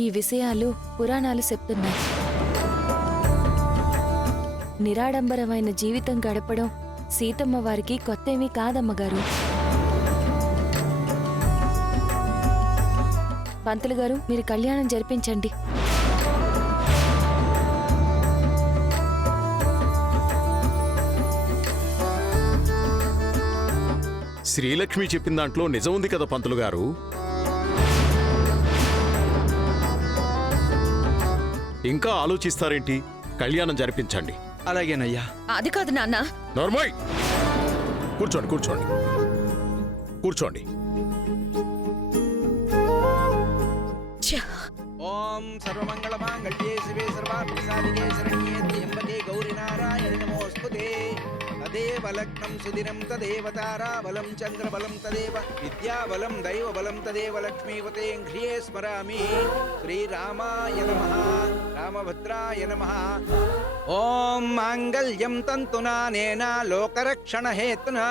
ఈ విషయాలు పురాణాలు చెప్తున్నాయి. నిరాడంబరమైన జీవితం గడపడం సీతమ్మ వారికి కొత్తేమీ కాదమ్మగారు. పంతులు గారు, మీరు కళ్యాణం జరిపించండి. శ్రీలక్ష్మి చెప్పిన దాంట్లో నిజం ఉంది కదా పంతులు గారు. ఇంకా ఆలోచిస్తారేంటి? కళ్యాణం జరిపించండి. అలాగేనయ్యా. అది కాదు నాన్న. నోర్మోయ్, కూర్చోండి కూర్చోండి కూర్చోండి. ఓం సర్వమంగళ మాంగళ్యే శివే సర్వార్థ సాధికే శరణ్యే త్ర్యంబకే గౌరీ నారాయణి నమోస్తుతే. తదేవ లగ్నం సుదినం తదేవ తారాబలం చంద్రబలం తదేవ విద్యాబలం దైవబలం తదేవ లక్ష్మీవతే హ్రియే స్మరామి. శ్రీరామాయ నమః. రామభద్రాయ నమః. ఓం మాంగళ్యం తంతునానేన లోకరక్షణ హేతునా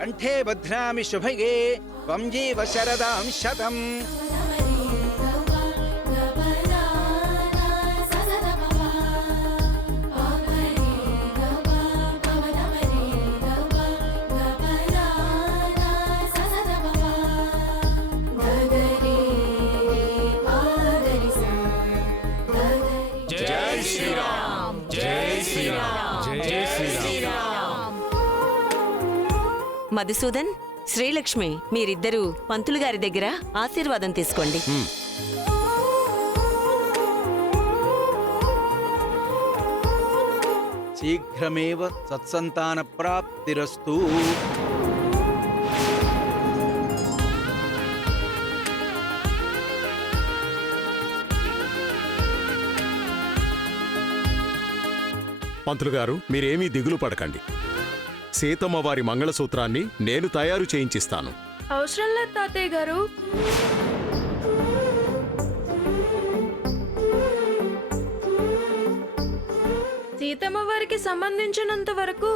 కంఠే బధ్నామి శుభగే త్వం జీవ శరదాం శతం. మధుసూదన్, శ్రీలక్ష్మి, మీరిద్దరూ పంతులు గారి దగ్గర ఆశీర్వాదం తీసుకోండి. శీఘ్రమేవ సత్సంతాన ప్రాప్తిరస్తు. పంతులు గారు, మీరేమీ దిగులు పడకండి. సీతమ్మ వారి మంగళసూత్రాన్ని నేను తయారు చేయించిస్తాను. అవసరం లేదు తాతయ్య గారు. సీతమ్మ వారికి సంబంధించినంత వరకు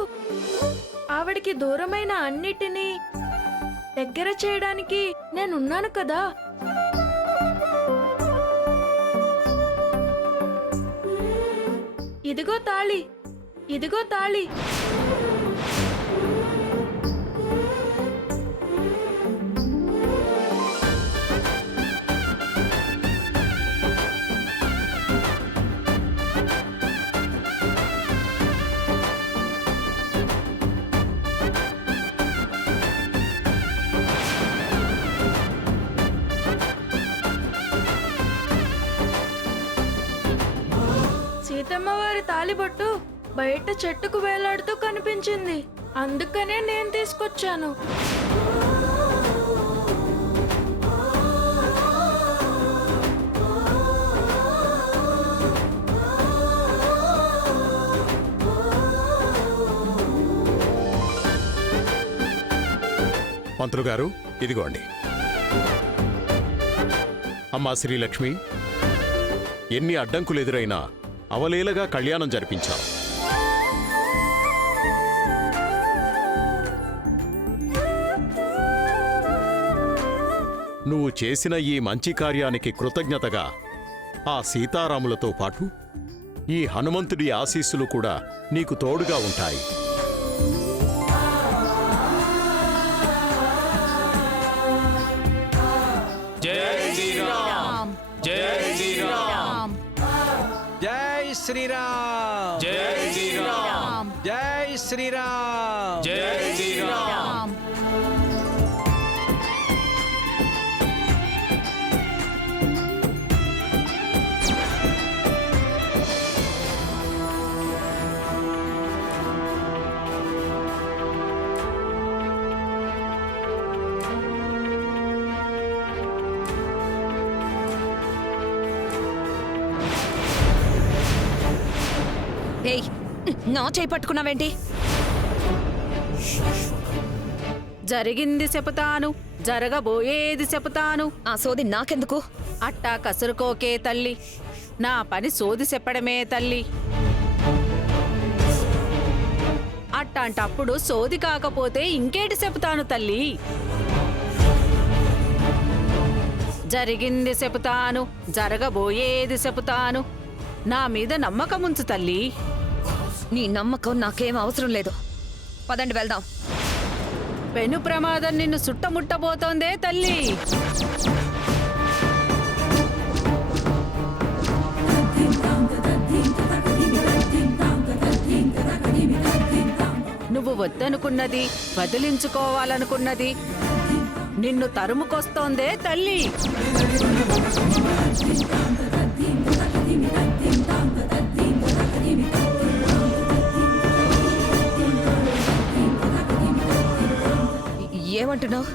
ఆవిడికి దూరమైన అన్నిటినీ దగ్గర చేయడానికి నేనున్నాను కదా. ఇదిగో తాళి, ఇదిగో తాళి. సీతమ్మవారి తాలిబొట్టు బయట చెట్టుకు వేలాడుతూ కనిపించింది. అందుకనే నేను తీసుకొచ్చాను. పంతులు గారు, ఇదిగోండి. అమ్మా శ్రీలక్ష్మి, ఎన్ని అడ్డంకులు ఎదురైనా అవలీలగా కళ్యాణం జరిపించావు. నువ్వు చేసిన ఈ మంచి కార్యానికి కృతజ్ఞతగా ఆ సీతారాములతో పాటు ఈ హనుమంతుడి ఆశీస్సులు కూడా నీకు తోడుగా ఉంటాయి. జై శ్రీరామ్. జై శ్రీరామ్. జై శ్రీరామ్. జై శ్రీరామ్. జై శ్రీరామ్. జై శ్రీరామ్. ఏయ్, నా చేయి పట్టుకున్నావేంటి? జరిగింది చెబుతాను, జరగబోయేది చెబుతాను. ఆ సోది నాకెందుకు? అట్టా కసురుకోకే తల్లి, నా పని సోది చెప్పడమే తల్లి. అట్టాంటప్పుడు సోది కాకపోతే ఇంకేటి చెబుతాను తల్లి. జరిగింది చెబుతాను, జరగబోయేది చెబుతాను. నా మీద నమ్మకం ఉంచు తల్లి. నీ నమ్మకం నాకేం అవసరం లేదు. పదండి వెళ్దాం. పెను ప్రమాదం నిన్ను చుట్టముట్టబోతోందే తల్లి. నువ్వు వద్దనుకున్నది, వదిలించుకోవాలనుకున్నది నిన్ను తరుముకొస్తోందే తల్లి. ఏమంటున్నావు?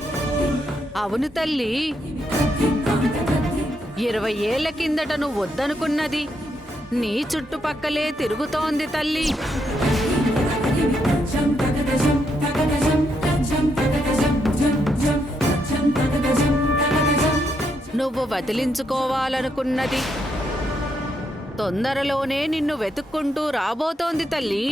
అవును తల్లి, 20 ఏళ్ల కిందట నువ్వు వద్దనుకున్నది నీ చుట్టుపక్కలే తిరుగుతోంది తల్లి. నువ్వు వదిలించుకోవాలనుకున్నది తొందరలోనే నిన్ను వెతుక్కుంటూ రాబోతోంది తల్లి.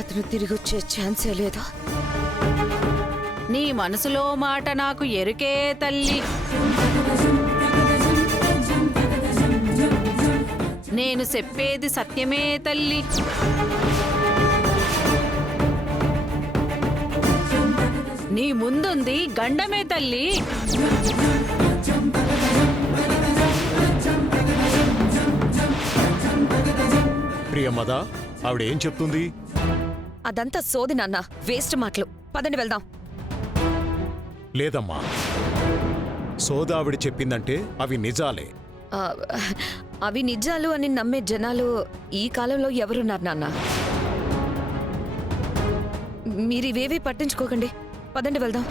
అతను తిరిగి వచ్చే ఛాన్సే లేదా? నీ మనసులో మాట నాకు ఎరుకే తల్లి. నేను చెప్పేది సత్యమే తల్లి. నీ ముందుంది గండమే తల్లి. ప్రియమదా, ఆవిడేం చెప్తుంది? అదంతా సోది నాన్న, వేస్ట్ మాటలు. పదండి వెళ్దాం. లేదమ్మా, సోదావిడి చెప్పిందంటే అవి నిజాలే. ఆ, అవి నిజాలు అని నమ్మే జనాలు ఈ కాలంలో ఎవరున్నారు నాన్న? మీరివేవీ పట్టించుకోకండి. పదండి వెళ్దాం.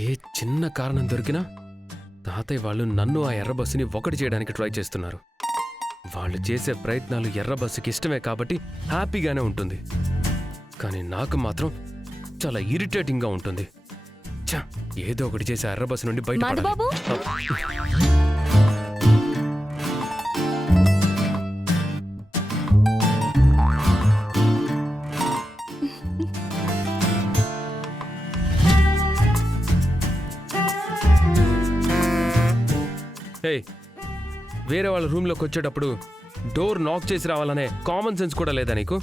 ఏ చిన్న కారణం దొరికినా తాతయ్య వాళ్ళు నన్ను ఆ ఎర్ర బస్సుని ఒకటి చేయడానికి ట్రై చేస్తున్నారు. వాళ్ళు చేసే ప్రయత్నాలు ఎర్ర బస్సుకి ఇష్టమే కాబట్టి హ్యాపీగానే ఉంటుంది. కానీ నాకు మాత్రం చాలా ఇరిటేటింగ్గా ఉంటుంది. ఛ, ఏదో ఒకటి చేసి ఆ ఎర్ర బస్సు నుండి బయటపడాలి. హే, వేరే వాళ్ళ రూమ్లోకి వచ్చేటప్పుడు డోర్ నాక్ చేసి రావాలనే కామన్ సెన్స్ కూడా లేదా నీకు?